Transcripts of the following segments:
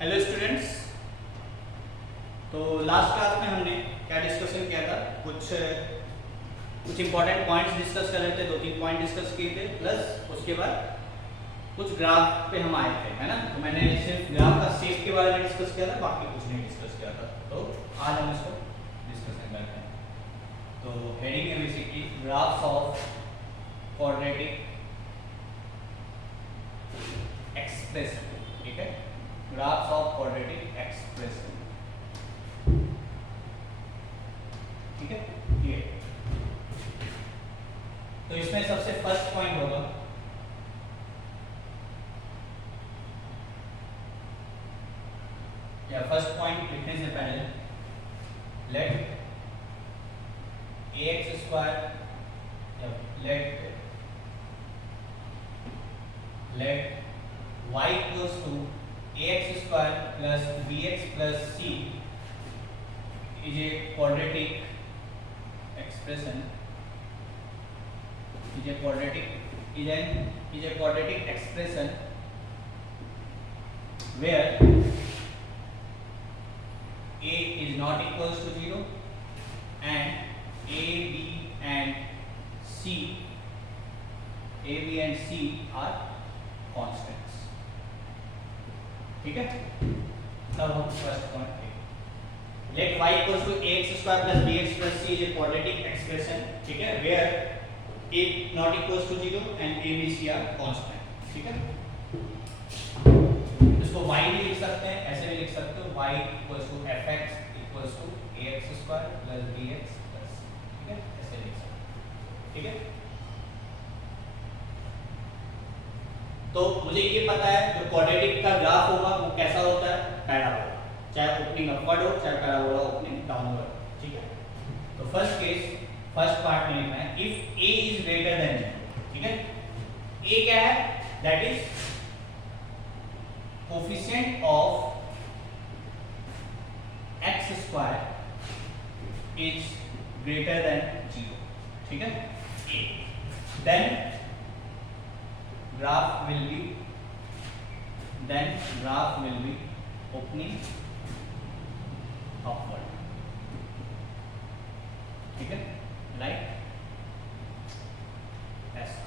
Hello students. तो last class में हमने क्या डिस्कशन किया था, कुछ इंपॉर्टेंट पॉइंट्स डिस्कस कर रहे थे, 2-3 पॉइंट डिस्कस किए थे, प्लस उसके बाद कुछ ग्राफ पे हम आए थे, है ना। तो मैंने सिर्फ ग्राफ का शेप के बारे में डिस्कस किया था, बाकी कुछ नहीं डिस्कस किया था। तो आज हम इसको डिस्कशन करते हैं। तो हेडिंग है basically graphs of quadratic expression, ठीक है, ग्राफ्स ऑफ क्वाड्रेटिक एक्सप्रेशन, ठीक है। ये तो इसमें सबसे फर्स्ट पॉइंट होगा या फर्स्ट पॉइंट लिखने से पहले लेट ax स्क्वायर या let y equals to ax square plus bx plus c is a quadratic expression is a quadratic expression where a is not equals to 0 and a b and c are constants, ठीक है। तब हम first point let y equals to ax square plus bx plus c is a quadratic expression, ठीक है, where a not equals to 0 and a b c are constant, ठीक है। इसको y भी लिख सकते हैं, ऐसे भी लिख सकते हो y equals to fx equals to ax square plus bx plus c, ठीक है, ऐसे लिख सकते हैं, ठीक है। तो मुझे ये पता है जो क्वाड्रेटिक का ग्राफ होगा वो कैसा होता है, पैराबोला, चाहे ओपनिंग अपवर्ड हो चाहे पैराबोला ओपनिंग डाउनवर्ड, ठीक है। तो फर्स्ट पार्ट में लिखना है if a is greater than 0, ठीक है। a क्या है, that is coefficient of x square is greater than 0, ठीक है। a then graph will be opening upward, ठीक है, राइट, ऐसा।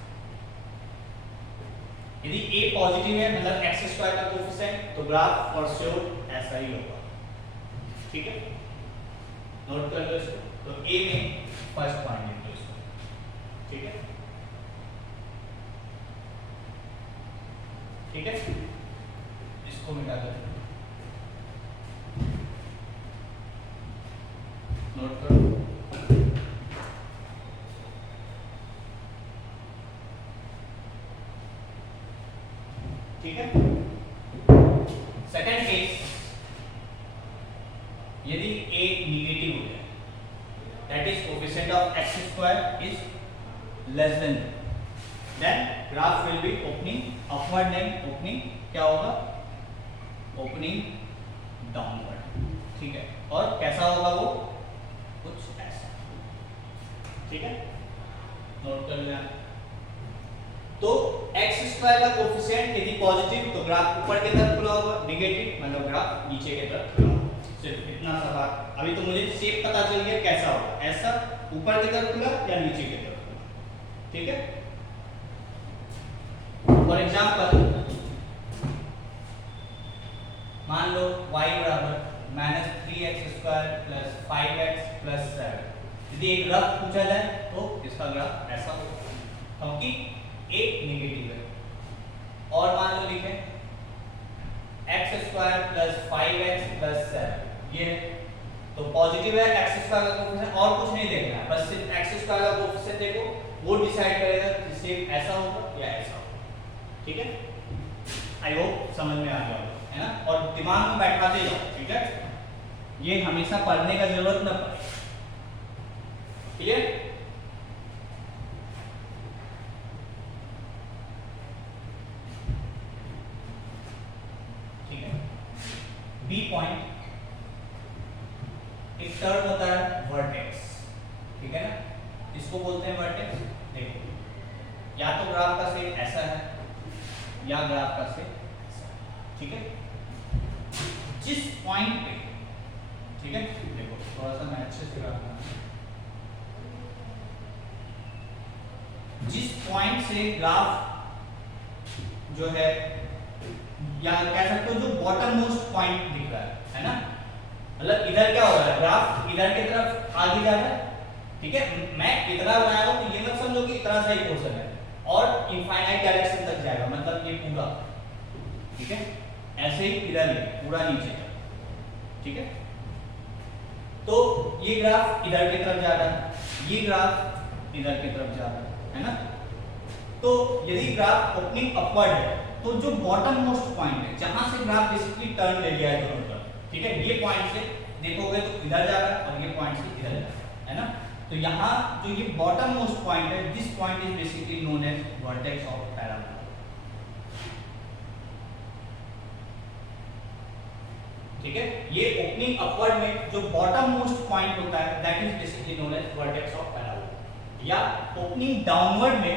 यदि a पॉजिटिव है मतलब x स्क्वायर का कोफिशिएंट, तो ग्राफ फॉर श्योर ऐसा ही होगा, ठीक है। नोट कर लो इसको। तो a में फर्स्ट पॉइंट लिख लो इसको, ठीक है, ठीक है। इसको मिटा दो, नोट करो, ठीक है। सेकंड केस, यदि a नेगेटिव हो जाए, that is coefficient of x square is less than, then graph will be opening upward, नहीं ओपनिंग क्या होगा, ओपनिंग डाउनवर्ड, ठीक है। और कैसा होगा वो, कुछ ऐसा, ठीक है, नोट कर लेना। तो x स्क्वायर का कोफिशिएंट यदि पॉजिटिव तो ग्राफ ऊपर की तरफ खुला होगा, नेगेटिव मतलब ग्राफ नीचे की तरफ खुला होगा। सिर्फ इतना सा बात। अभी तो मुझे शेप पता चल गया कैसा होगा, ऐसा ऊपर की तरफ खुला या नीचे की तरफ खुला, ठीक है। फॉर एग्जांपल मान लो y बराबर -3x square plus 5x plus 7, यदि एक ग्राफ पूछा जाए तो इसका ग्राफ ऐसा होगा, क्योंकि a नेगेटिव है। और मान लो लिखें x square plus 5x plus 7, ये तो पॉजिटिव है, x स्क्वायर का कोफिशिएंट और कुछ नहीं देखना है, बस सिर्फ x स्क्वायर का कोफिशिएंट देखो, वो डिसाइड करेगा कि शेप ऐसा होगा या ऐसा होगा, ठीक है। आई होप समझ में आ गया है ना, और दिमाग में बैठाते जाओ, ठीक है, ये हमेशा पढ़ने का जरूरत ना पड़े, क्लियर। ठीक है। बी पॉइंट एक टर्म होता है वर्टेक्स, ठीक है ना, इसको बोलते हैं वर्टेक्स। देखो या तो ग्राफ का शेप ऐसा है या ग्राफ का शेप, ठीक है। जिस पॉइंट पे, ठीक है, देखो थोड़ा सा मैं अच्छे से रखना, जिस पॉइंट से ग्राफ जो है, या कह सकते हो जो बॉटम मोस्ट पॉइंट दिख रहा है ना, मतलब इधर क्या हो रहा है, ग्राफ इधर की तरफ आगे जा रहा है, ठीक है, मैं इतना बनाया हूं तो ये मत समझो कि इतना सा ही पोर्शन है और इनफाइनाइट डायरेक्शन तक जाएगा, मतलब ये पूरा, ठीक है, ऐसे ही इधर पूरा नीचे तक, ठीक है। तो ये ग्राफ इधर की तरफ जा रहा है, ये ग्राफ इधर की तरफ जा रहा है ना। तो यदि ग्राफ ओपनिंग अपवर्ड है तो जो बॉटम मोस्ट पॉइंट है जहां से ग्राफ बेसिकली टर्न ले लिया है दोनों तरफ, ठीक है, ये पॉइंट से देखोगे तो इधर जा रहा है और ये पॉइंट से इधर जा रहा है ना। तो यहाँ जो ये बॉटम मोस्ट पॉइंट है, this point is basically known as vertex of parabola, ठीक है। ये ओपनिंग अपवर्ड में जो बॉटम मोस्ट पॉइंट होता है that is basically known as vertex of parabola, या ओपनिंग डाउनवर्ड में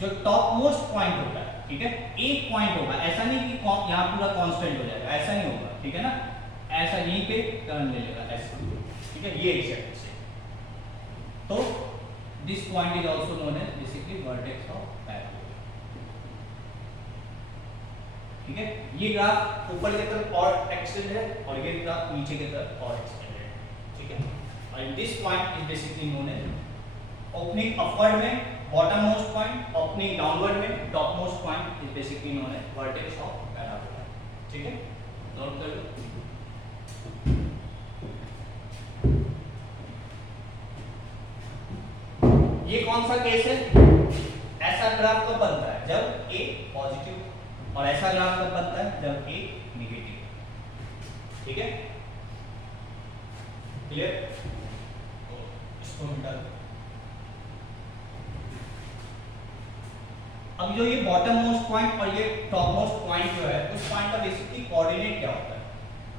जो टॉप मोस्ट पॉइंट होता है, ठीक है, एक पॉइंट होगा, ऐसा नहीं कि यहाँ पूरा कांस्टेंट हो जाएगा, ऐसा नहीं होगा, ठीक है ना, ऐसा यहीं पे टर्न ले लेगा ऐसा, ठीक है, ये एग्जैक्ट से। तो this point is also known as basically vertex of parabola, ठीक है। ये ग्राफ ऊपर की तरफ और एक्सटेंड है और ये ग्राफ नीचे की तरफ और एक्सटेंड है, ठीक है। और this point is basically known as opening upward में bottom most point, opening downward में top most point is basically known as vertex of parabola, ठीक है, नोट कर लो। ये कौन सा केस है, ऐसा ग्राफ कब बनता है जब a पॉजिटिव, और ऐसा ग्राफ कब बनता है जब a नेगेटिव, ठीक है, क्लियर। इसको मिटा दो। अब जो ये बॉटम मोस्ट पॉइंट और ये टॉप मोस्ट पॉइंट जो है, उस पॉइंट का बेसिकली कोऑर्डिनेट क्या होता है,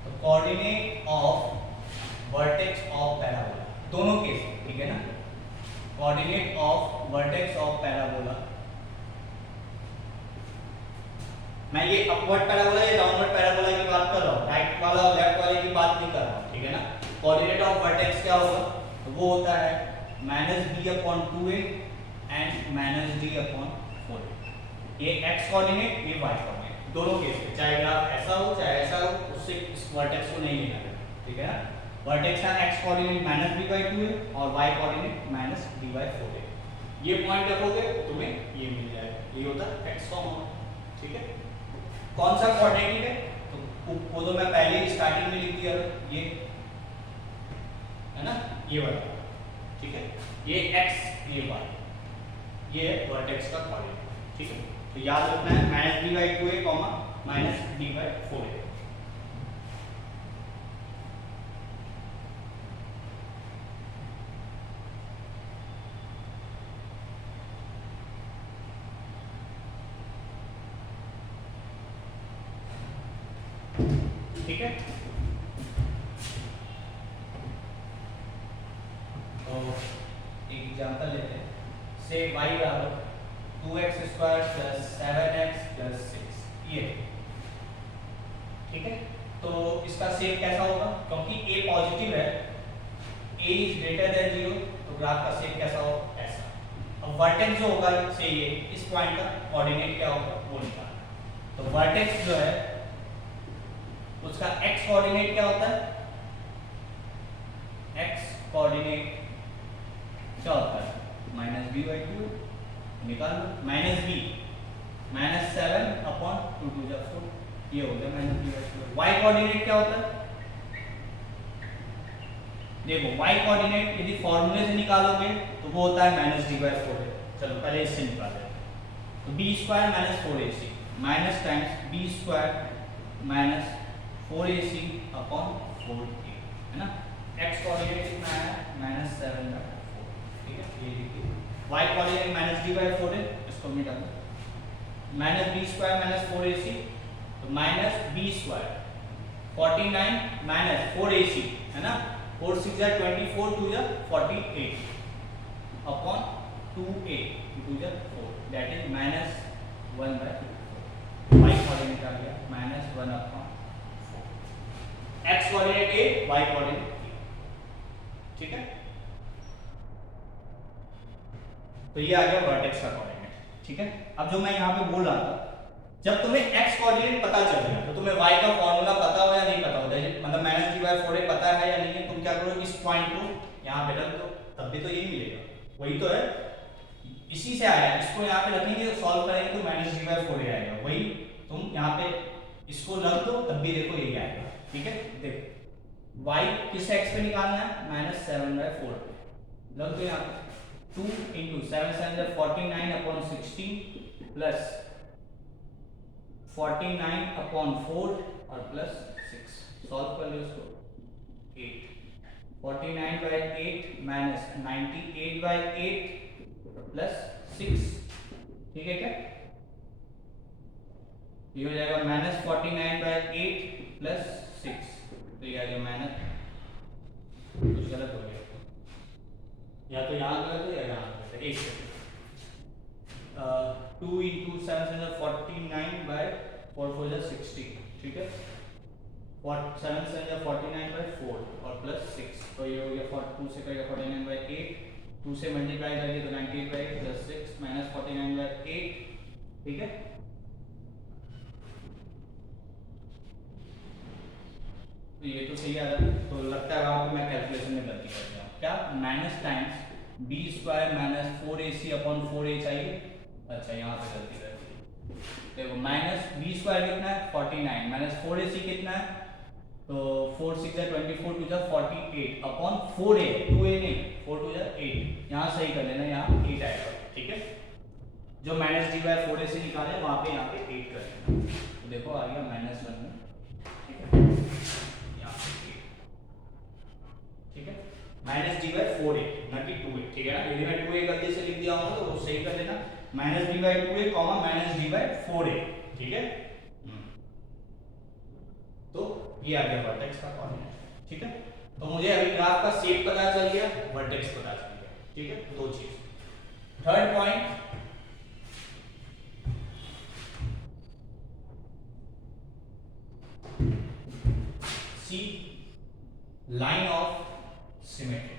तो coordinate of vertex of parabola, दोनों केस, ठीक है ना, coordinate of vertex of parabola, मैं ये अपवर्ड पैराबोला या डाउनवर्ड पैराबोला की बात कर रहा हूँ, राइट वाला और लेफ्ट वाले की बात नहीं कर रहा हूँ, ठीक है ना। कोऑर्डिनेट ऑफ वर्टेक्स क्या होगा, तो वो होता है -b/2a एंड -d/4a, ये x कोऑर्डिनेट, ये y कोऑर्डिनेट, दोनों केस में, चाहे ग्राफ ऐसा हो चाहे ऐसा हो, उससे इस वर्टेक्स को नहीं लेना है, ठीक है ना। वर्टेक्स का x कोऑर्डिनेट -b/2 है और y कोऑर्डिनेट -d/4 है। ये पॉइंट रखोगे तो तुम्हें ये मिल जाएगा, ये होता है x, ठीक है। कौन सा कोऑर्डिनेट है, तो वो तो मैं पहले ही स्टार्टिंग में लिख दिया, ये है ना, ये वाला, ठीक है, ये x, ये y, ये है वर्टेक्स का कोऑर्डिनेट, ठीक है। तो याद रखना है -b/2a, -d/4a, ठीक है। तो एक एग्जांपल लेते हैं, से y बराबर 2x² + 7x + 6, ये, ठीक है। तो इसका शेप कैसा होगा, क्योंकि a पॉजिटिव है, a इज ग्रेटर देन 0, तो ग्राफ का शेप कैसा होगा, ऐसा। अब वर्टेक्स जो होगा से ये, इस पॉइंट का कोऑर्डिनेट क्या होगा वो निकालना। तो वर्टेक्स जो है उसका x कोऑर्डिनेट क्या होता है, x कोऑर्डिनेट क्या होता है, -b/2, निकाल लो, -b, -7/2 = 4, ये हो गया -b/2। y कोऑर्डिनेट क्या होता है, देखो y कोऑर्डिनेट यदि फॉर्मूले से निकालोगे तो वो होता है -d/4। चलो पहले इससे निकाल लेते हैं, तो b² - 4ac minus times b² - 4ac/4a, है ना। x कोऑर्डिनेट कितना है, -7/4, ठीक है, ये देखिए। y कोऑर्डिनेट -d/4 है, इसको मिटा दो, -b² - 4ac, तो -b², 49 - 4ac, है ना, 4 6 = 24, 2 = 48 upon 2a, 2 = 4, that is -1/4। y coordinate आ गया -1/4, x coordinate a, y coordinate b, ठीक है। तो ये आ गया वर्टेक्स का कोऑर्डिनेट, ठीक है। अब जो मैं यहाँ पे बोल रहा था, जब तुम्हें x कोऑर्डिनेट पता चल गया तो तुम्हें y का फॉर्मूला पता हो या नहीं पता हो, मतलब माइनस डी बाई 4a पता है या नहीं है, तुम क्या करो, इस पॉइंट को यहाँ पे रख दो, तब भी तो यही मिलेगा, वही तो है, इसी से आया, इसको यहाँ पे रखेंगे सॉल्व करेंगे तो माइनस डी बाई 4a आएगा, वही तुम यहाँ पे इसको रख दो तब भी देखो यही आएगा, ठीक है। देखो y किस x पे निकालना है, माइनस 7/4 पे रख दो यहाँ पे, 2 into 7 7 49/16 प्लस 49/4 और प्लस 6, सॉल्व कर लो इसको, 8 49/8 माइनस 98/8 प्लस 6, ठीक है क्या, ये हो जाएगा माइनस 49/8 प्लस 6, तो ये आ गया माइनस, कुछ गलत हो गया, या तो यहाँ गलत है या यहाँ गलत है, एक सेकंड, 2 into 7 7 49/4 4 60, ठीक है, 7 7 49/4 और प्लस 6, तो ये हो गया 2 से करेगा 49/8, 2 से मल्टीप्लाई करेंगे तो 98/8 प्लस 6 माइनस 49/8, ठीक है। तो ये तो सही आ रहा है, तो लगता है वहाँ पे मैं कैलकुलेशन में गलती कर दिया, क्या minus times b square minus 4ac upon 4a चाहिए, अच्छा यहाँ पे गलती कर दी, देखो माइनस बी स्क्वायर कितना है 49 माइनस 4ac कितना है, तो 4 6 जा 24 2 जा 48 अपॉन 4a, 2a नहीं 4 2 जा 8, यहाँ सही कर लेना, यहाँ 8 आएगा, ठीक है, जो माइनस डी बाई 4a से निकाले वहाँ पे यहाँ पे 8 कर लेना, तो देखो आ गया -1, ठीक है, यहाँ पे 8, ठीक है, माइनस डी बाई 4a ना कि 2a, ठीक है ना, यदि मैं 2a गलती से लिख दिया होगा तो वो सही कर लेना, minus D by 2a comma minus D by 4a, ठीक है। तो ये आ गया वर्टेक्स का कोऑर्डिनेट, ठीक है। तो मुझे अभी ग्राफ का शेप पता चल गया, वर्टेक्स पता चल गया, ठीक है, दो चीज। Third point, c line of symmetry.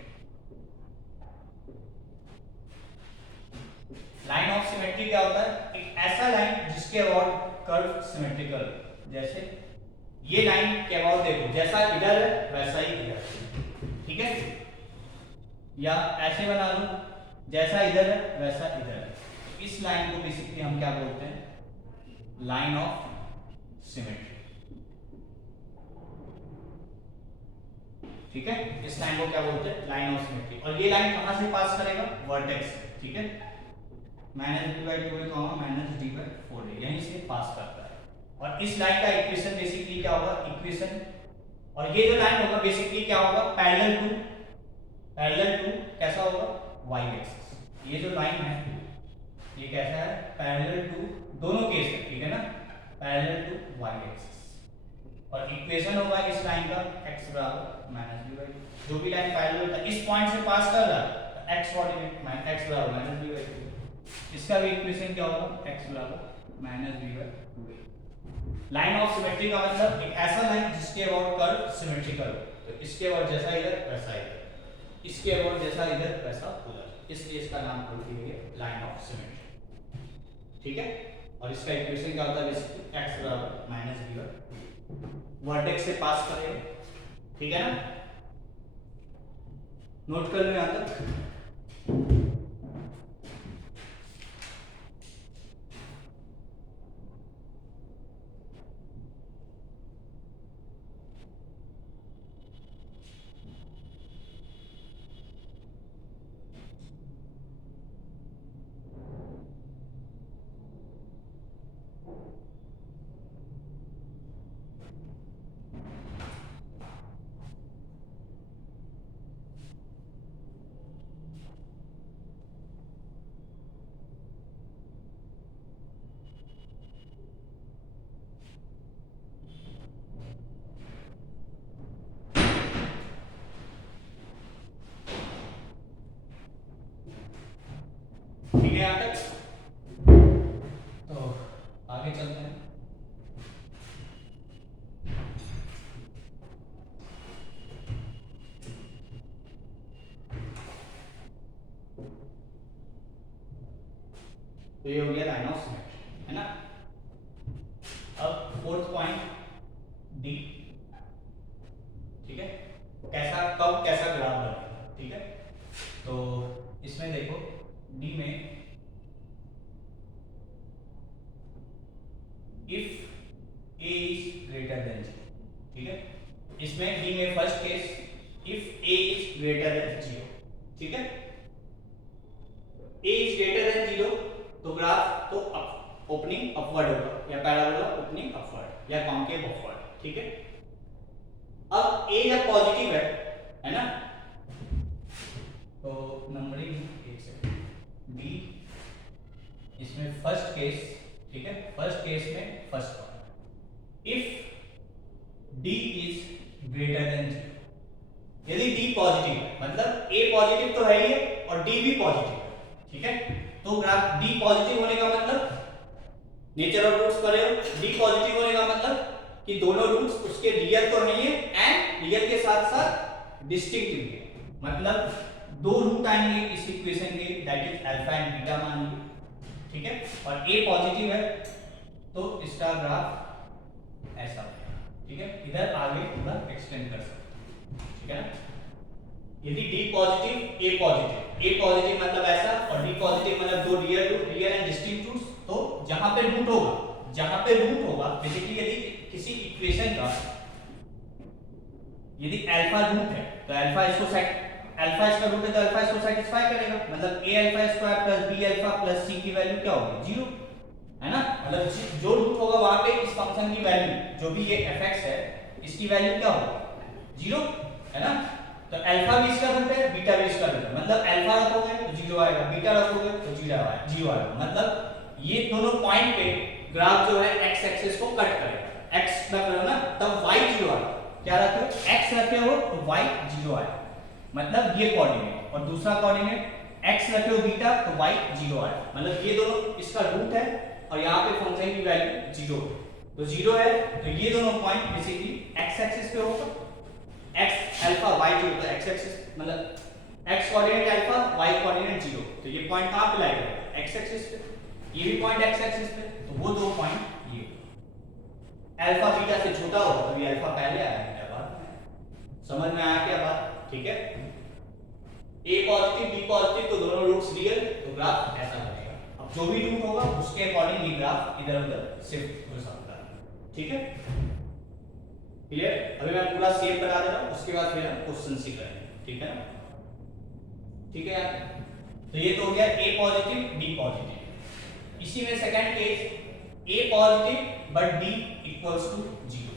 Line of symmetry क्या होता है, एक ऐसा लाइन जिसके अबाउट कर्व सिमेट्रिकल, जैसे ये लाइन के अबाउट देखो, जैसा इधर है वैसा ही इधर, ठीक है, या ऐसे बना लो, जैसा इधर है वैसा इधर है, इस लाइन को बेसिकली हम क्या बोलते हैं, लाइन ऑफ सिमेट्री, ठीक है, इस लाइन को क्या बोलते हैं, लाइन ऑफ सिमेट्री। और ये लाइन कहां से पास करेगा, वर्टेक्स से, ठीक है, minus D by 2a comma minus D by 4a, यहीं से पास करता है। और इस लाइन का इक्वेशन बेसिकली क्या होगा, इक्वेशन, और ये जो लाइन होगा बेसिकली क्या होगा, पैरेलल टू कैसा होगा, y एक्सिस, ये जो लाइन है ये कैसा है, पैरेलल टू, दोनों केस है, ठीक है ना, पैरेलल टू y एक्सिस, और इक्वेशन होगा इस लाइन का x बराबर माइनस डी बाई, जो भी लाइन पैरेलल होता है इस पॉइंट से पास कर रहा है तो x कोऑर्डिनेट x बराबर माइनस डी बाई, इसका भी इक्वेशन क्या होगा, x बराबर minus D by 2a। Line of symmetry का मतलब एक ऐसा लाइन जिसके अबाउट कर्व सिमेट्रिकल, तो इसके अबाउट जैसा इधर वैसा इधर, इसके अबाउट जैसा इधर वैसा उधर, इसलिए इसका नाम पड़ गई है लाइन ऑफ सिमेट्री, ठीक है। और इसका इक्वेशन क्या होता है, बेसिकली x बराबर माइनस डी बाई, वर्टेक्स से पास करेंगे, ठीक है ना, नोट कर लो यहां तक। ठीक है यहां तक, तो आगे चलते हैं। तो ये हो गया लाइन ऑफ सिमेट्री, है ना। अब फोर्थ पॉइंट डी, ठीक है, कैसा कब कैसा ग्राफ बनेगा, ठीक है। तो इसमें देखो डी में if a is greater than 0, ठीक है। इसमें डी में first case if a is greater than 0, ठीक है। a इज ग्रेटर देन 0 तो ग्राफ तो ओपनिंग अपवर्ड होगा या पैराबोला ओपनिंग अपवर्ड या कॉन्केव अपवर्ड, ठीक है। अब a जब पॉजिटिव है ना, तो नंबरिंग एक सेकंड डी, इसमें फर्स्ट केस, ठीक है, फर्स्ट केस में first point if d is greater than 0, यदि d पॉजिटिव है मतलब a पॉजिटिव तो है ही है और d भी पॉजिटिव है, ठीक है। तो ग्राफ d पॉजिटिव होने का मतलब नेचर ऑफ रूट्स पढ़े हो, d पॉजिटिव होने का मतलब कि दोनों रूट्स उसके रियल तो नहीं है एंड रियल के साथ साथ डिस्टिंक्ट भी है, मतलब दो रूट आएंगे इस इक्वेशन के, that is alpha and beta मान लो, ठीक है। और a पॉजिटिव है तो इसका ग्राफ ऐसा होगा, ठीक है। इधर आगे पूरा एक्सटेंड कर सकते हैं, ठीक है ना। यदि d पॉजिटिव a पॉजिटिव मतलब ऐसा और d पॉजिटिव मतलब दो रियल एंड डिस्टिंक्ट रूट्स, तो जहां पे रूट होगा बेसिकली यदि किसी इक्वेशन का यदि अल्फा रूट है तो अल्फा इसका रूट है तो अल्फा इसको सेटिस्फाई करेगा, मतलब a alpha square plus b alpha plus c की वैल्यू क्या होगी 0, है ना। मतलब जो रूट होगा वहां पे इस फंक्शन की वैल्यू जो भी ये fx है इसकी वैल्यू क्या होगी 0, है ना। तो अल्फा भी इसका रूट है बीटा भी इसका रूट है, मतलब अल्फा रखोगे तो 0 आएगा, बीटा रखोगे तो 0 आएगा, मतलब ये दोनों पॉइंट पे ग्राफ जो है x एक्सिस को कट करेगा। x रख रहे हो ना तब y 0 आएगा, क्या रखे हो x रखे हो तो y 0 आएगा, मतलब ये कोऑर्डिनेट, और दूसरा कोऑर्डिनेट x रखे हो बीटा तो y 0 आएगा, मतलब ये दोनों इसका रूट है और यहाँ पे फंक्शन की वैल्यू 0 है, तो 0 है तो ये दोनों पॉइंट बेसिकली x एक्सिस पे होगा, x अल्फा y 0 तो x एक्सिस मतलब x coordinate alpha y coordinate 0, तो ये पॉइंट कहां पे लाएगा x एक्सिस पे, ये भी पॉइंट x एक्सिस पे, तो वो दो पॉइंट ये अल्फा बीटा से छोटा होगा तो ये अल्फा पहले आया बीटा बाद में, समझ में आया क्या बात, ठीक है। a पॉजिटिव b पॉजिटिव तो दोनों रूट्स रियल, तो ग्राफ ऐसा बनेगा। अब जो भी रूट होगा उसके अकॉर्डिंग ये ग्राफ इधर-उधर शिफ्ट हो सकता है, ठीक है, क्लियर। अभी मैं पूरा सेव करा दे रहा हूं, उसके बाद फिर हम क्वेश्चन सी करेंगे, ठीक है ना, ठीक है यार। तो ये तो हो गया a पॉजिटिव b पॉजिटिव। इसी में second case a positive but b equals to 0,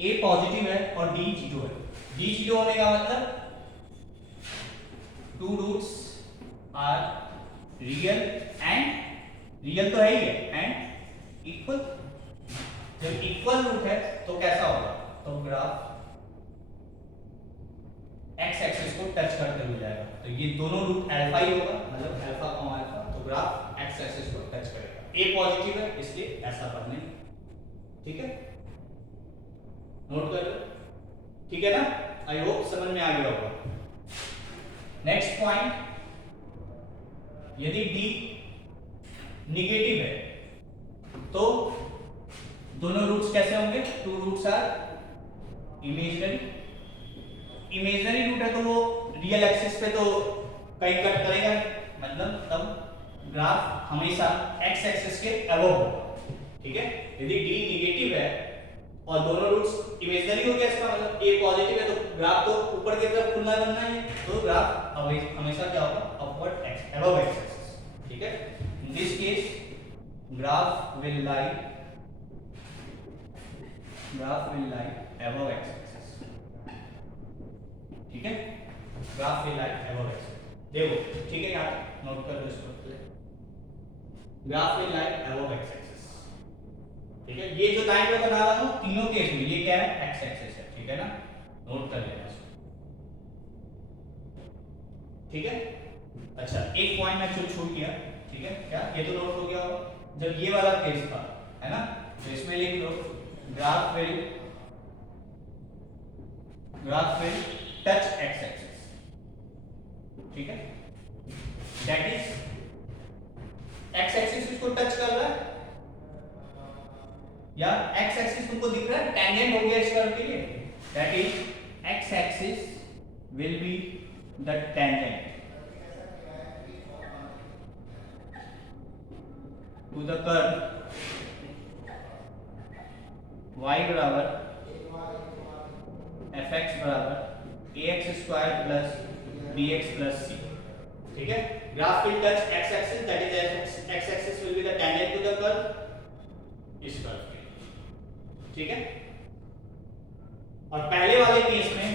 a positive है और d 0 है, d 0 होने का मतलब टू रूट्स आर रियल तो है ही है एंड इक्वल, जब इक्वल रूट है तो कैसा होगा, तो ग्राफ x एक्सिस को टच करते हुए जाएगा, तो ये दोनों रूट अल्फा ही होगा, मतलब अल्फा कॉमा अल्फा, तो ग्राफ x एक्सिस को टच करेगा। a पॉजिटिव है इसलिए ऐसा पढ़ने, ठीक है, नोट कर लो, ठीक है ना। आई होप समझ में आ गया होगा। नेक्स्ट पॉइंट, यदि d निगेटिव है तो दोनों रूट्स कैसे होंगे, two roots are imaginary root है तो वो रियल एक्सिस पे तो कहीं कट करेगा, मतलब तब ग्राफ हमेशा x एक्सिस के अबव होगा, ठीक है। यदि d निगेटिव है और दोनों रूट्स इमेजिनरी हो गया, इसका मतलब a पॉजिटिव है तो ग्राफ तो ऊपर की तरफ खुलना बनना है, तो ग्राफ हमेशा क्या होगा upward x above x axis, ठीक है। In this case graph will lie above x axis, ठीक है, graph will lie above x axis, देखो ठीक है यार, नोट कर लो इसको, graph will lie above x axis, ठीक है। ये जो लाइन मैं बना रहा हूं तीनों केस में ये क्या है x एक्सिस है, ठीक है ना, नोट कर लेना इसको, ठीक है। अच्छा एक पॉइंट मैं छूट गया, ठीक है, क्या ये तो नोट हो गया होगा, जब ये वाला केस था, है ना, तो इसमें लिख लो graph will touch x axis, ठीक है, दैट इज एक्स एक्सिस इसको टच कर रहा है या एक्स एक्सिस तुमको दिख रहा है, टेंजेंट हो गया इस कर्व के लिए, that is x axis will be the tangent to the curve y बराबर fx बराबर ax square plus bx plus c, ठीक है। Graph will touch x axis, that is x axis will be the tangent to the curve, इस curve के, ठीक है। और पहले वाले केस में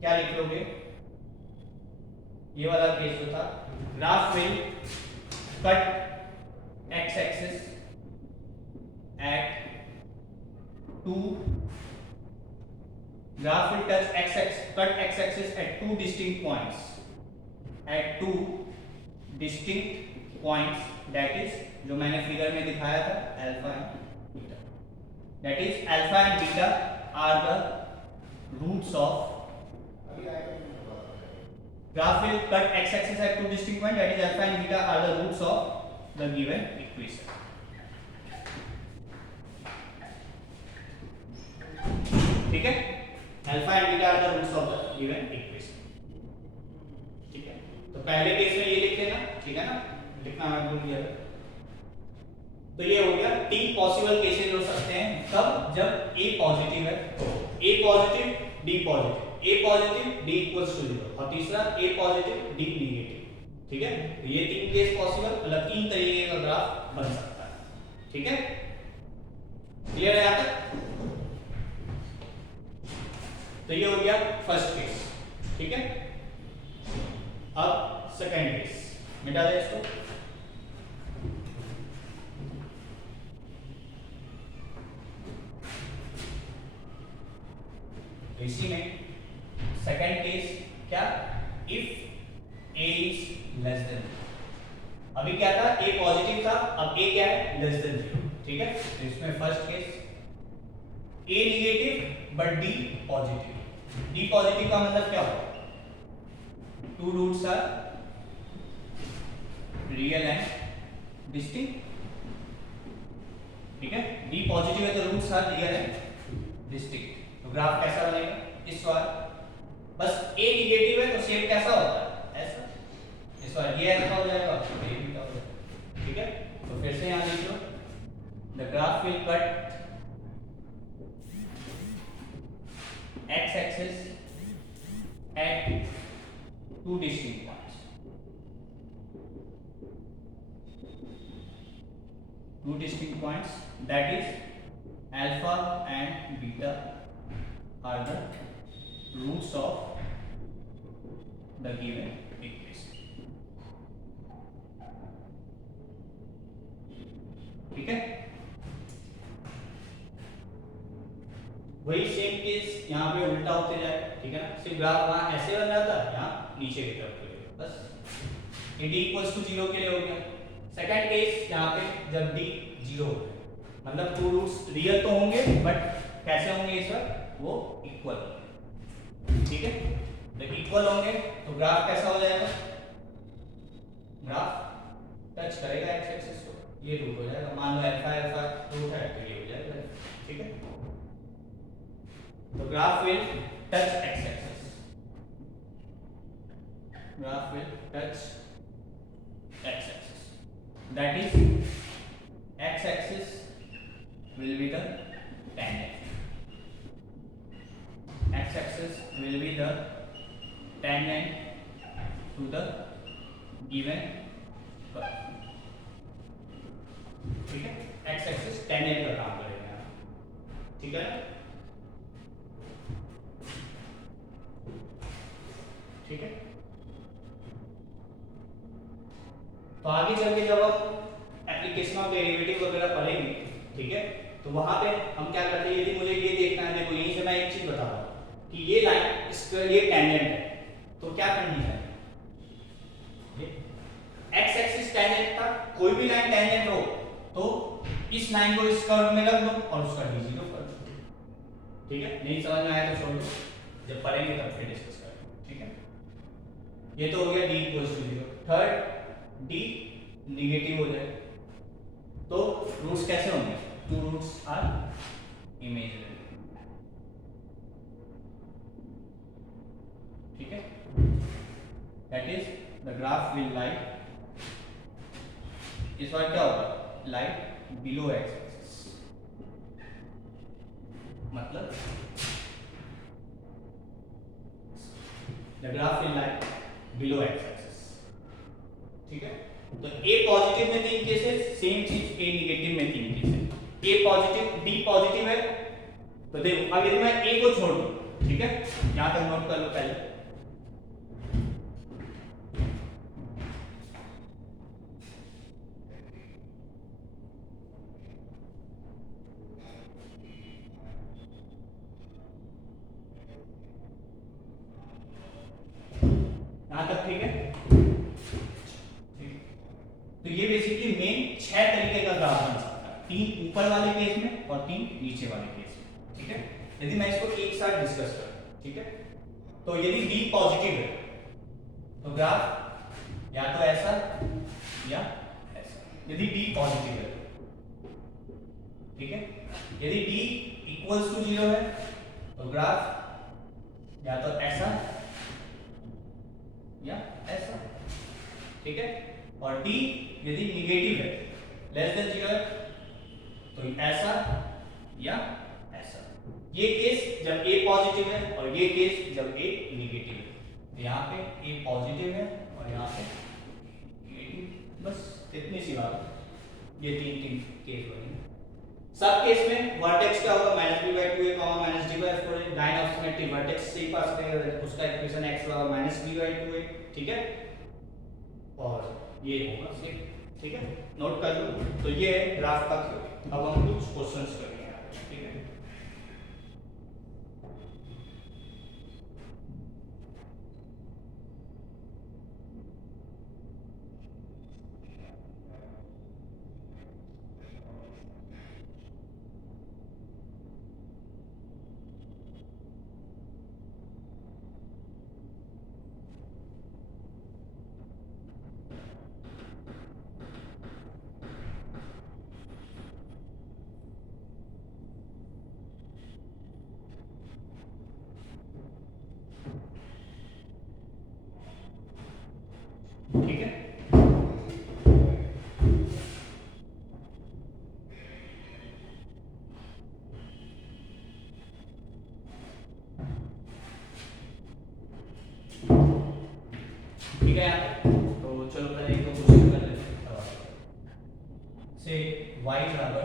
क्या लिख लोगे, ये वाला केस जो था, graph will cut x axis at graph will touch cut x axis at two distinct points, that is जो मैंने फिगर में दिखाया था alpha and beta, that is alpha and beta are the roots of graph will cut x axis at two distinct points, that is alpha and beta are the roots of the given equation, ठीक है। Alpha and beta are the roots of the given equation, ठीक है। तो पहले case में ये लिख लेना, ठीक है ना, लिखना मैं भूल गया था। तो ये हो गया, तीन पॉसिबल केसेस हो सकते हैं, तब जब A पॉजिटिव है, A positive D positive, A positive D equals to 0, और तीसरा A पॉजिटिव D नेगेटिव, ठीक है। तो ये तीन केस पॉसिबल, मतलब तीन तरीके का ग्राफ बन सकता है, ठीक है। क्लियर है यहाँ तक? तो ये हो गया फर्स्ट केस, ठीक है। अब सेकंड केस, मिटा दे इसको। तो इसी में सेकंड केस क्या, if A is less then, अभी क्या था, A पॉजिटिव था, अब A क्या है, लेस देन 0, ठीक है। तो इसमें first case A negative but D positive, D positive का मतलब क्या होगा, two roots are real and distinct, ठीक है। D पॉजिटिव है तो roots are real and distinct, तो ग्राफ कैसा बनेगा, इस बार बस A नेगेटिव है तो शेप कैसा होता है, ऐसा, इस बार ये अल्फा हो जाएगा, ये बीटा हो जाएगा, ठीक है। तो फिर से यहां लिख लो, the graph will cut x axis at two distinct points, that is alpha and beta are the roots of the given equation, ठीक है। वही सेम केस यहाँ पे उल्टा होते जाए, ठीक है ना, सिर्फ ग्राफ वहां ऐसे बन जाता है, यहाँ नीचे की तरफ हो गया, बस ये d इक्वल्स टू 0 के लिए हो गया। सेकंड केस यहाँ पे जब d 0 हो गया, मतलब टू रूट्स रियल तो होंगे बट कैसे होंगे इस वक्त, वो इक्वल होंगे, ठीक है। जब इक्वल होंगे तो ग्राफ कैसा हो जाएगा, ग्राफ टच करेगा x एक्सिस को, ये रूट हो जाएगा, मान लो अल्फा अल्फा रूट है तो ये हो जाएगा, ठीक है। तो graph will touch x axis, that is x axis will be the tangent, to the given curve, ठीक है। x axis tangent का काम करेगा, ठीक है ना, ठीक है। तो आगे चल के जब हम एप्लीकेशन ऑफ डेरिवेटिव वगैरह पढ़ेंगे, ठीक है, तो वहां पे हम क्या करते हैं, यदि मुझे ये देखना है, देखो यहीं से मैं एक चीज बता रहा हूं कि ये लाइन इसका ये टेंजेंट है, तो क्या करनी है, एक्स एक्सिस टेंजेंट था, कोई भी लाइन टेंजेंट हो तो इस लाइन को इस कर्व में रख दो और उसका d0 कर दो, ठीक है। नहीं समझ में आया तो छोड़ दो, जब पढ़ेंगे तब फिर डिस्कस करेंगे, ठीक है। ये तो हो गया d equals to 0। Third d negative हो जाए तो रूट्स कैसे होंगे? Two roots are imaginary. ठीक है, that is the graph will like, इस बार क्या होगा? लाइक बिलो एक्स एक्सिस, मतलब the graph will like below x axis. ठीक है, तो ए पॉजिटिव में 3 केसेस, सेम चीज ए नेगेटिव में 3 केसेस। ए पॉजिटिव, डी पॉजिटिव है तो देखो अब यदि मैं ए को छोड़ दूं, ठीक है, यहां तक नोट कर लो पहले। यहां तक ठीक है? तो ये बेसिकली मेन 6 तरीके का ग्राफ बन सकता है, 3 ऊपर वाले केस में और 3 नीचे वाले केस में। ठीक है, यदि मैं इसको एक साथ डिस्कस करूं, ठीक है, तो यदि b पॉजिटिव है तो ग्राफ या तो ऐसा या ऐसा, यदि d पॉजिटिव है। ठीक है, यदि d इक्वल्स टू 0 है तो ग्राफ या तो ऐसा या ऐसा। ठीक है, और d यदि निगेटिव है, लेस देन 0 है, तो ऐसा या ऐसा। ये केस जब a पॉजिटिव है और ये केस जब a निगेटिव है। तो यहाँ पे a पॉजिटिव है और यहाँ पे नेगेटिव, बस इतनी सी बात। ये 3 केस बनेंगे। सब केस में वर्टेक्स क्या होगा? -b/2a, -d/4a। Line of symmetry vertex से ही पास करेगा, उसका इक्वेशन x होगा -b/2a। ठीक है, और ये होगा सेम। ठीक है, नोट कर लो। तो ये है ग्राफ का थ्योरी। अब हम कुछ क्वेश्चंस करेंगे यहाँ पे। ठीक है, ठीक है, ठीक है। यहाँ पे तो चलो पहले एक क्वेश्चन कर लेते हैं। से y बराबर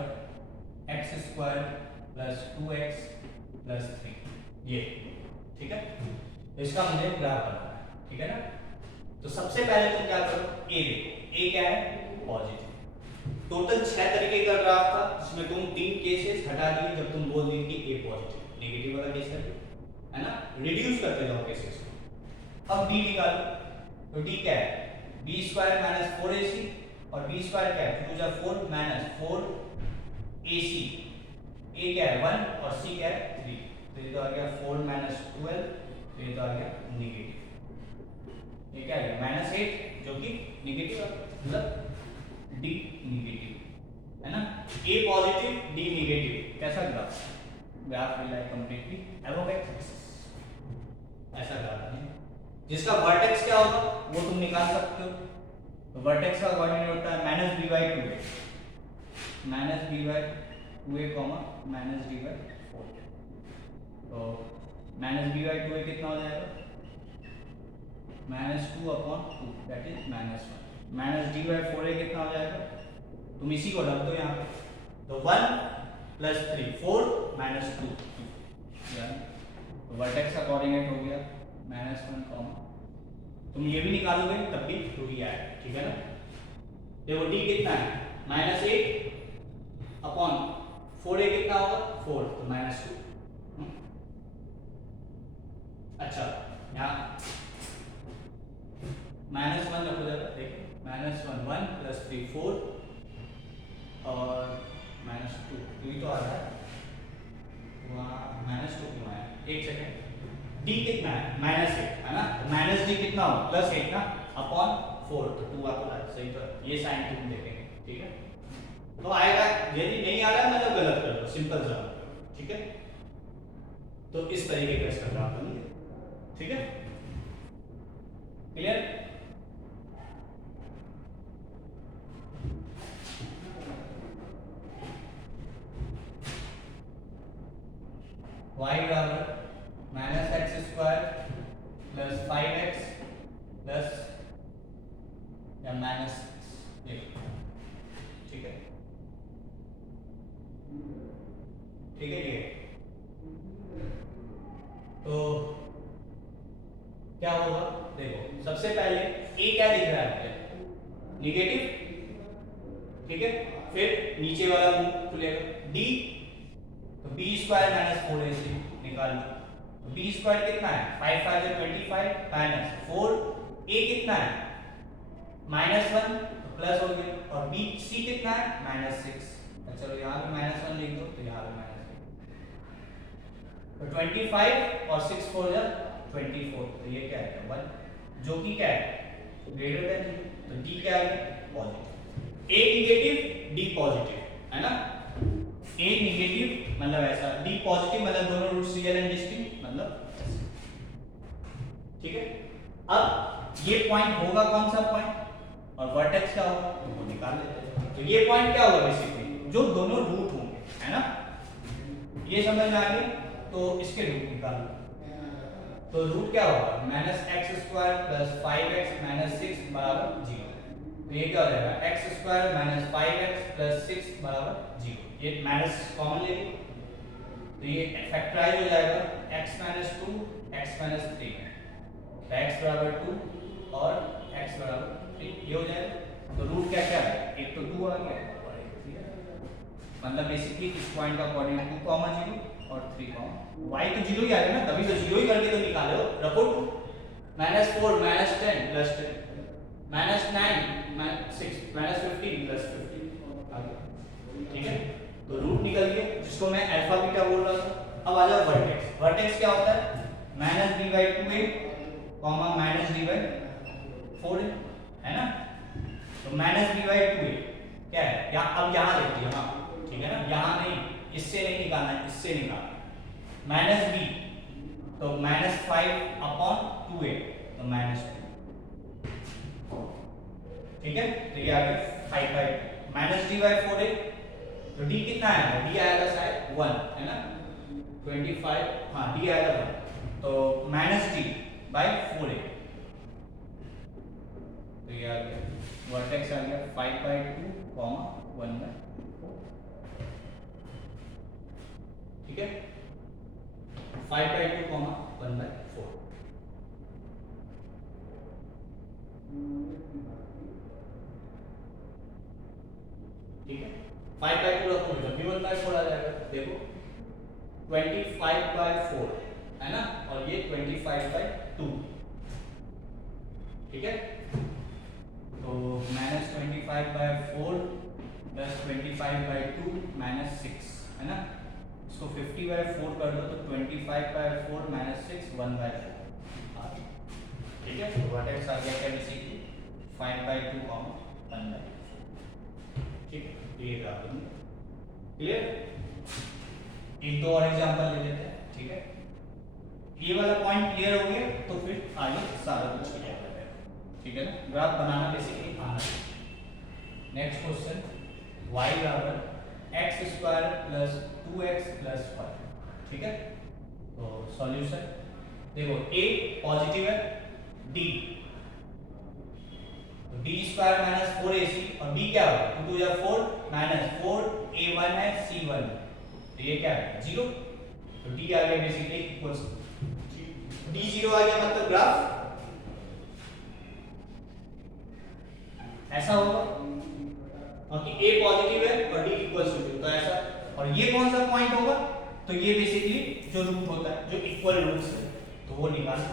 x² + 2x + 3, ये। ठीक है, तो इसका मुझे ग्राफ बनाना है। ठीक है ना, तो सबसे पहले तुम क्या करो? a देखो, a क्या है? पॉजिटिव। टोटल 6 तरीके का ग्राफ था, जिसमें तुम 3 केसेस हटा दिए जब तुम बोल दिए कि a पॉजिटिव। नेगेटिव वाला केस है ना, रिड्यूस करते जाओ केसेस को। अब d निकालो, तो d क्या है? b² - 4ac, और b² क्या है? 2 × 4 -4ac। a क्या है? 1 और c क्या है? 3। तो ये तो आ गया 4 - 12, तो ये तो आ गया नेगेटिव। ये क्या है? -8, जो कि नेगेटिव है, मतलब d नेगेटिव है ना। a पॉजिटिव, d नेगेटिव, कैसा graph? Graph will like completely above x axis, ऐसा ग्राफ है जिसका वर्टेक्स क्या होगा वो तुम निकाल सकते हो। तो वर्टेक्स का कोऑर्डिनेट होता है -b/2a, -b/2a, -d/4। तो -b/2a कितना हो जाएगा? -2/2, दैट इज -1। -d/4a कितना हो जाएगा? तुम इसी को रख दो यहाँ पे, तो 1 + 3 4 - 2 2। तो वर्टेक्स का कोऑर्डिनेट हो गया -1, तुम ये भी निकालोगे तब भी 2 ही आएगा। ठीक है ना, देखो d कितना है? -8/4a कितना होगा? 4, तो -2। अच्छा, यहाँ -1 रखो जरा, देखो -1 1 + 3 4 और -2 2 ही तो आ रहा है, वहाँ -2 क्यों आया? एक सेकेंड, डी कितना है -8 है ना, -d कितना हो +8 ना अपॉन 4, तो 2 आता है सही, तो ये साइन तुम देखेंगे ठीक है। तो आएगा, यदि नहीं आ रहा है मतलब गलत कर दो, सिंपल सा ठीक है। तो इस तरीके का इसका ग्राफ बनेगा ठीक है, क्लियर। y बराबर -x² प्लस 5x प्लस या माइनस ठीक है, ठीक है ये। तो क्या होगा देखो, सबसे पहले a क्या दिख रहा है नेगेटिव ठीक है, फिर नीचे वाला मुंह खुलेगा d, तो b² -4ac निकाल लो। b स्क्वायर कितना है 5 5 25 माइनस 4, a कितना है -1 तो प्लस हो गया, और b c कितना है -6, तो चलो यहाँ भी -1 लिख दो, तो यहाँ भी तो 25 और 6 4 जा 24, तो ये क्या है 1, जो कि क्या है ग्रेटर देन 0, तो d क्या आ गया positive. a negative d positive है ना, a नेगेटिव मतलब ऐसा, d पॉजिटिव मतलब दोनों रूट्स रियल एंड डिस्टिंक्ट मतलब ठीक है। अब ये पॉइंट होगा कौन सा पॉइंट, और वर्टेक्स क्या होगा तो वो निकाल लेते हैं। तो ये पॉइंट क्या होगा बेसिकली जो दोनों रूट होंगे है ना, ये समझ में आ गया, तो इसके रूट निकाल लो। तो रूट क्या होगा -x² प्लस 5x 6 बराबर 0, तो ये क्या हो जाएगा x² - 5x प्लस 6 बराबर 0, ये माइनस कॉमन ले लो, तो ये फैक्टराइज हो जाएगा x - 2 x - 3, तो x बराबर 2 और x बराबर 3 ये हो जाएगा। तो रूट क्या क्या है, एक तो 2 आ गया और एक 3 आ गया, मतलब बेसिकली इस पॉइंट का कोऑर्डिनेट 2, 0 और 3, y तो 0 ही आएगा ना, तभी तो 0 ही करके तो निकाले हो। रखो 2 -4 -10 प्लस 10 -9 6 -15 प्लस 15 आ गया ठीक है। तो रूट निकल गया जिसको मैं अल्फा बीटा बोल रहा था। अब आ जाओ वर्टेक्स, वर्टेक्स क्या होता है -d/2a, -d/4a है ना, तो -d/2a क्या है अब यहाँ देखिए हाँ ठीक है ना, यहाँ नहीं, इससे नहीं निकालना है, इससे निकालना -b, तो -5/2a, तो -2 ठीक है। तो ये आ गया 5/2 -d/4a, तो d कितना आएगा, d आएगा शायद 1 है ना, 25 हाँ d आएगा 1, तो -d/4a, तो ये आ गया वर्टेक्स आ गया 5/2, 1/4 ठीक है, 5/2, 1/4 ठीक है। 5/2 रखोगे तो भी 1/4 आ जाएगा, देखो 25/4 है ना, और ये 25/2 ठीक है। तो -25/4 प्लस 25/2 -6 है ना, इसको 50/4 कर दो तो 25/4 -6 1/4 ठीक है। तो वर्टेक्स आ गया क्या बेसिकली 5/2, 1/4 ठीक है। तो ये ग्राफ बन गया क्लियर। एक दो और एग्जांपल ले लेते हैं ठीक है, ये वाला पॉइंट क्लियर हो गया तो फिर आगे सारा कुछ क्लियर हो जाएगा ठीक है ना, ग्राफ बनाना बेसिकली आना चाहिए। नेक्स्ट क्वेश्चन y बराबर x² प्लस 2x प्लस 5 ठीक है। तो सॉल्यूशन देखो a पॉजिटिव है, d तो d² - 4ac और b क्या होगा 2 2 4 -4 a1 है c1, तो ये क्या है 0, तो d आ गया बेसिकली इक्वल्स d 0 आ गया, मतलब ग्राफ ऐसा होगा, क्योंकि a पॉजिटिव है और d इक्वल्स टू 0, तो ऐसा। और ये कौन सा पॉइंट होगा, तो ये बेसिकली जो रूट होता है जो इक्वल रूट्स है तो वो निकालना।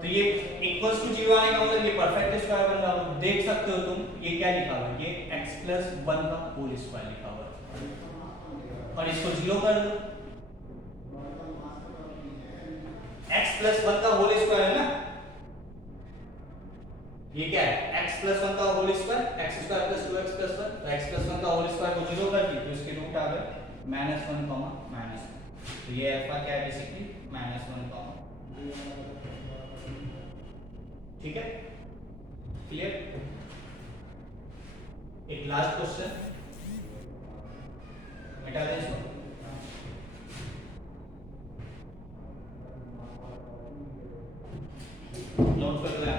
तो ये इक्वल्स टू 0 आने का मतलब ये परफेक्ट स्क्वायर बन रहा है, देख सकते हो तुम ये क्या लिखा हुआ है, ये x + 1 का होल स्क्वायर लिखा हुआ है, और इसको 0 कर दो, x प्लस वन का होल स्क्वायर है ना, ये क्या है x प्लस वन का whole square, x square plus 2x plus one, तो x प्लस वन का होल स्क्वायर को जीरो कर दी तो इसके रूट आ गए -1 -1, तो ये अल्फा क्या है बेसिकली -1, ठीक है क्लियर। एक लास्ट क्वेश्चन मिटा दें इसको, नोट कर लें।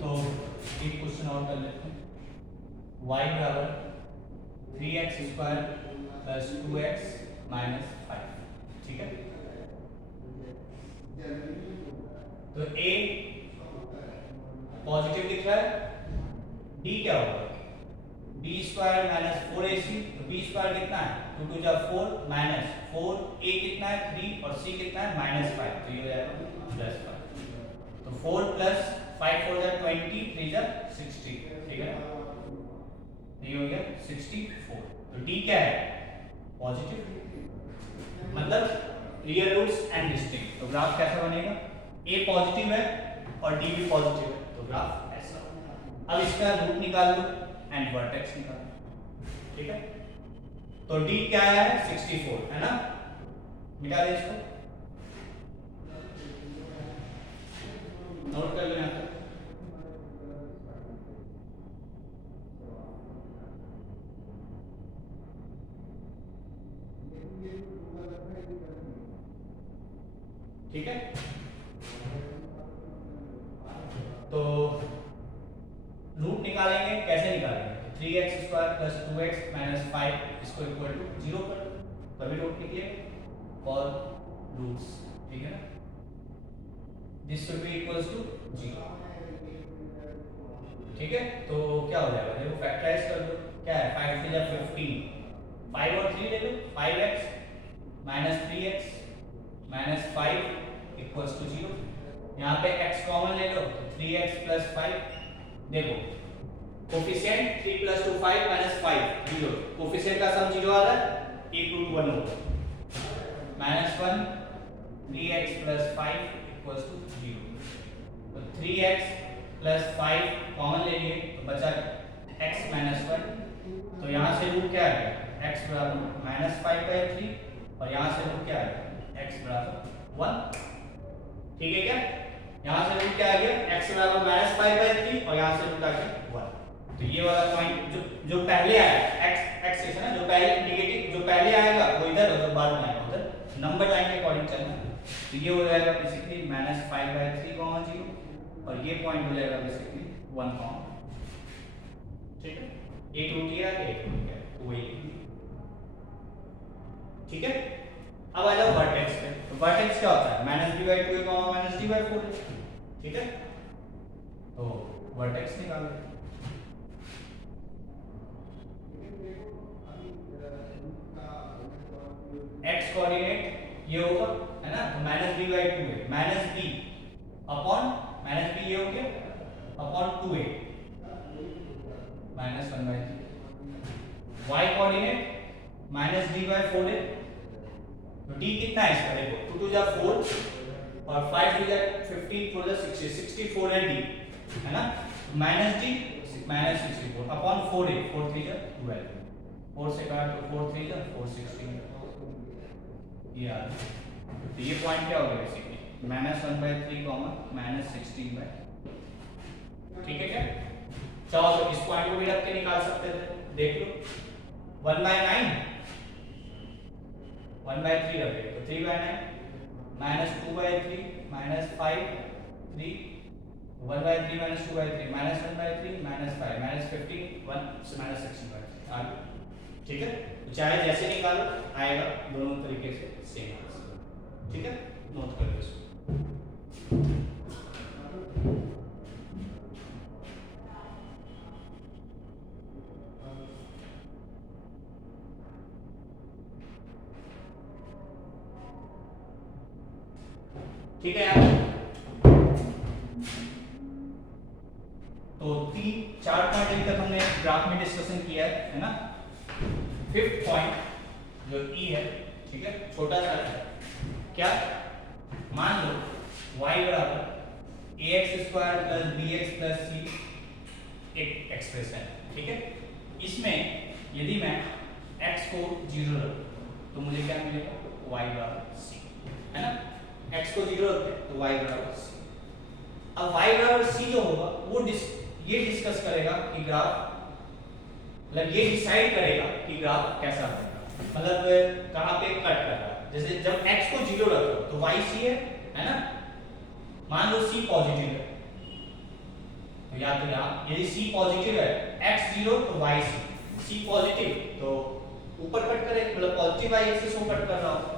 तो एक क्वेश्चन और कर लेते हैं, y बराबर 3x square plus 2x minus 5, ठीक है। तो a पॉजिटिव दिख रहा है, d क्या होगा b स्क्वायर माइनस 4ac, तो b स्क्वायर कितना है 2 2 जा 4 माइनस 4, a कितना है 3 और c कितना है -5, तो ये हो जाएगा +5, तो 4 प्लस 5 4 जा 20 3 जा 60, ठीक है, ये हो गया 64, तो d क्या है पॉजिटिव, मतलब रियल रूट्स एंड डिस्टिंक्ट, तो ग्राफ कैसा बनेगा, a पॉजिटिव है और d भी पॉजिटिव है, तो ग्राफ ऐसा। अब इसका रूट निकाल लो एंड वर्टेक्स निकाल लो, ठीक है। तो d क्या है 64 है ना, मिटा दे इसको, नोट कर लो यहां पर, ठीक है। तो रूट निकालेंगे, कैसे निकालेंगे, तो 3x square plus 2x minus 5 इसको इक्वल टू 0 कर दो, तभी रूट निकलेगा और रूट्स, ठीक है ना, this should be equals to 0, ठीक है। तो क्या हो जाएगा, देखो फैक्टराइज कर दो, क्या है 5 3 जा 15, 5 और 3 ले लो, 5x minus 3x minus 5 equals to 0, यहाँ पे x कॉमन ले लो तो 3x प्लस 5, देखो कोफिशिएंट 3 प्लस 2 5 माइनस 5 0, कोफिशिएंट का सम 0 आ रहा है, एक रूट 1 होगा, -1 3x प्लस 5 इक्वल्स टू 0, तो 3x प्लस 5 कॉमन ले लिए तो बचा x माइनस 1, तो यहाँ से रूट क्या आ गया x बराबर -5/3 और यहाँ से रूट क्या आ गया x बराबर 1, ठीक है क्या, यहाँ से रूट क्या आ गया x बराबर -5/3 और यहाँ से रूट आ गया 1, तो ये वाला पॉइंट जो पहले आया x है ना, जो पहले नेगेटिव जो पहले आएगा वो इधर और बाद में आएगा उधर, नंबर लाइन के अकॉर्डिंग चलना है, तो ये हो जाएगा बेसिकली -5/3, 0 और ये पॉइंट हो जाएगा बेसिकली 1, ठीक है, एक रूट ये आ गया एक रूट गया, तो वही, ठीक है। अब आ जाओ वर्टेक्स पे, तो वर्टेक्स क्या होता है -b/2 -d/4, ठीक है, तो वर्टेक्स निकालो, x कोऑर्डिनेट ये होगा है ना, तो -b/2 है, -b अपॉन -b ये हो गया upon 2a -1/3, y coordinate -d/4 है, तो d कितना है इसका, देखो 2 2 जा 4 और 5 2 जा 15 4 जा 60, 64 है d, है ना, -d -64 अपॉन 4a, 4 3 जा 12, 4 से काट तो 4 3 जा 4 16, ये आ गया, तो ये पॉइंट क्या हो गया बेसिकली -1/3 -16/, ठीक है क्या, चाहो तो इस पॉइंट को भी रख के निकाल सकते थे, देख लो 1/9 1/3 रख दे तो 3/9 -2/3 -5 3 1/3 -2/3 -1/3 -5 -15 1 से -16/3 आ गया, ठीक है, तो चाहे जैसे निकालो आएगा दोनों तरीके से सेम आंसर, ठीक है, नोट कर लो इसको। ठीक है यार। तो 4 पॉइंट अभी तक हमने ग्राफ में डिस्कशन किया है ना। फिफ्थ पॉइंट जो ई है, ठीक है, छोटा सा है। क्या, मान लो y बराबर ax square plus bx plus c एक एक्सप्रेशन है, ठीक है। इसमें यदि मैं x को 0 रखूं तो मुझे क्या मिलेगा, y बराबर c, है ना। x को 0 रखें तो y बराबर c। अब y बराबर c जो होगा वो ये डिस्कस करेगा कि ग्राफ, मतलब ये डिसाइड करेगा कि ग्राफ कैसा बनेगा, मतलब कहाँ पे कट कर रहा है। जैसे जब x को 0 रखो तो y c है ना। मान लो c पॉजिटिव है तो याद रखना, यदि c पॉजिटिव है, x 0 तो y c पॉजिटिव तो ऊपर कट करे, मतलब पॉजिटिव y एक्सिस को कट कर रहा होगा।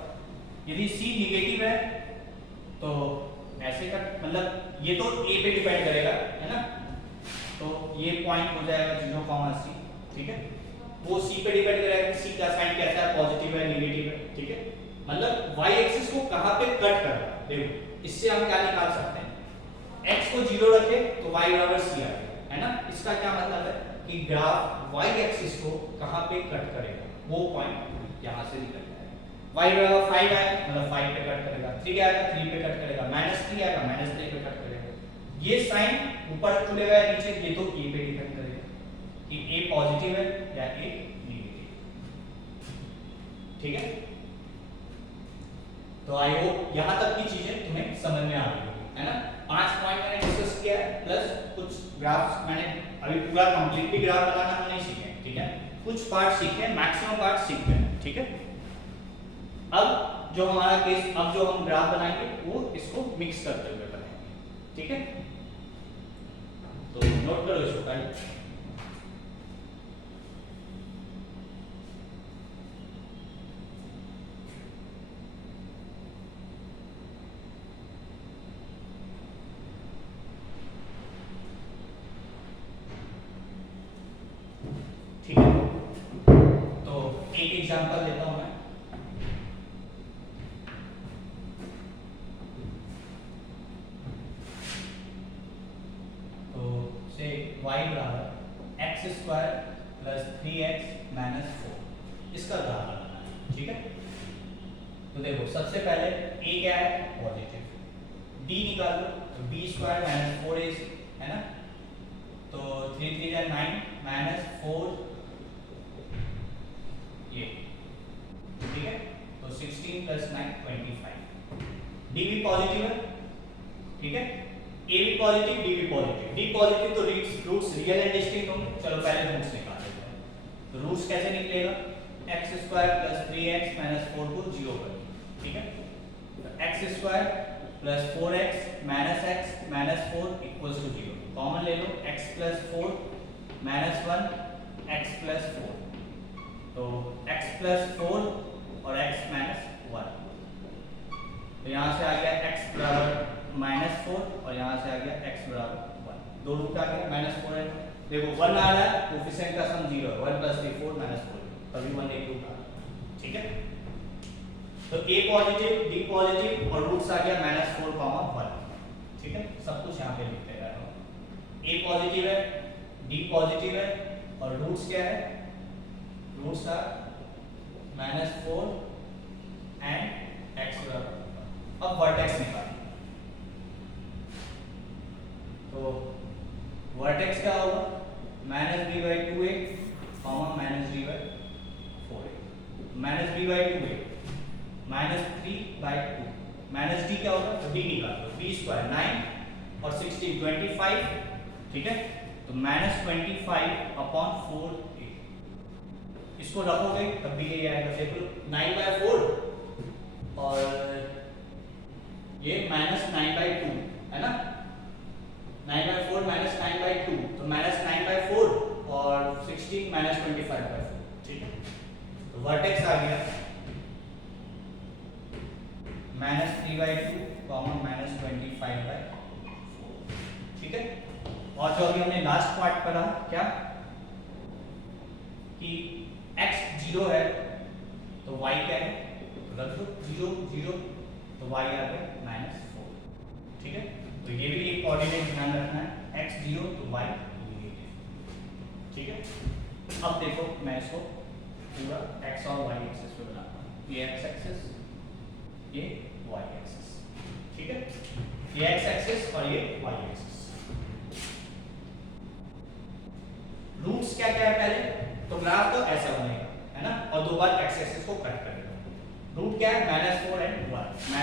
यदि c निगेटिव है तो ऐसे कट, मतलब ये तो a पे डिपेंड करेगा, है ना। तो ये पॉइंट हो जाएगा 0, c, ठीक है। वो c पे डिपेंड करेगा कि c का साइन कैसा है, पॉजिटिव है नेगेटिव है, ठीक है। मतलब y एक्सिस को कहां पे कट कर रहा है, देखो इससे हम क्या निकाल सकते हैं, x को 0 रखे तो y बराबर c आ गया, है ना। इसका क्या मतलब है कि ग्राफ y एक्सिस को कहां पे कट करेगा, वो पॉइंट यहां से निकल जाएगा। y बराबर 5 आया मतलब 5 पे कट करेगा, 3 आएगा 3 पे कट करेगा, -3 आएगा -3 पे कट करेगा। ये साइन ऊपर खुलेगा या नीचे, ये तो a पे डिपेंड करेगा कि a पॉजिटिव है या a नेगेटिव, ठीक है। तो आई होप यहां तक की चीजें तुम्हें समझ में आ रही होगी, है ना। 5 पॉइंट मैंने डिस्कस किया है, प्लस कुछ ग्राफ्स मैंने अभी पूरा कंप्लीटली ग्राफ बनाना हम नहीं सीखे, ठीक है। कुछ पार्ट सीखे, मैक्सिमम पार्ट सीख गए, ठीक है। अब जो हमारा केस, अब जो हम ग्राफ बनाएंगे वो इसको मिक्स करते हुए बनाएंगे, ठीक है। तो नोट करो इसको पहले। ठीक है, तो एक एग्जांपल देता हूं मैं। तो से y बराबर x square plus 3x minus 4, इसका ग्राफ बनाना है, ठीक है। तो देखो सबसे पहले a क्या है, पॉजिटिव, b निकाल लो तो b स्क्वायर माइनस 4ac, है ना। तो 3 3 9 माइनस 4 ये, ठीक है। तो 16 प्लस 9 25। d भी पॉजिटिव है, ठीक है। a भी पॉजिटिव, d भी पॉजिटिव। d पॉजिटिव तो रूट्स रियल एंड डिस्टिंक्ट होंगे। चलो पहले रूट्स निकाल लेते हैं। तो रूट्स कैसे निकलेगा, x square plus 3x minus 4 को 0 कर, ठीक है। तो x square plus 4x minus x minus 4 equals to 0, common ले लो, x प्लस 4 माइनस 1 x प्लस 4, तो x प्लस 4 और x माइनस 1, तो यहाँ से आ गया x बराबर -4 और यहाँ से आ गया x बराबर 1, दो रूट आ गया, -4 है। देखो 1 आ रहा है, कोफिशिएंट का सम 0 है, 1 + 3 4 -4, तभी 1 एक रूट आ रहा है, ठीक है। तो a पॉजिटिव, d पॉजिटिव और रूट्स आ गया -4, 1, ठीक है। सब कुछ यहाँ पे लिखते जा रहा हूँ। a पॉजिटिव है, d पॉजिटिव है और रूट्स क्या है, रूट्स आर -4 एंड x बराबर 1। अब वर्टेक्स निकालिए, तो वर्टेक्स क्या होगा, -b/2a, -d/4a, -b/2a, -3/2, -d क्या होगा, तो d निकालो, b स्क्वायर 9 और 16 25, ठीक है। तो -25/4a, इसको रखोगे तब भी यही आएगा। देखो 9/4 और ये -9/2, है ना। 9/4 -9/2, तो -9/4 और 16 -25/4, ठीक है। तो वर्टेक्स आ गया -3/2, -25/4, ठीक है। और जो अभी हमने लास्ट पार्ट पढ़ा क्या, कि x 0 है तो y क्या है, तो रख दो 0 0, तो y आ गया -4, अब देखो मैं इसको पूरा एक्स और वाई एक्सिस पे बनाता हूँ। ये एक्स एक्सिस, ये वाई एक्सिस, ठीक है, ये एक्स एक्सिस और ये वाई एक्सिस। रूट्स क्या क्या है पहले, तो ग्राफ तो ऐसा बनेगा, है ना, और दो बार एक्स एक्सिस को कट करेगा। रूट क्या है, -4 and 1।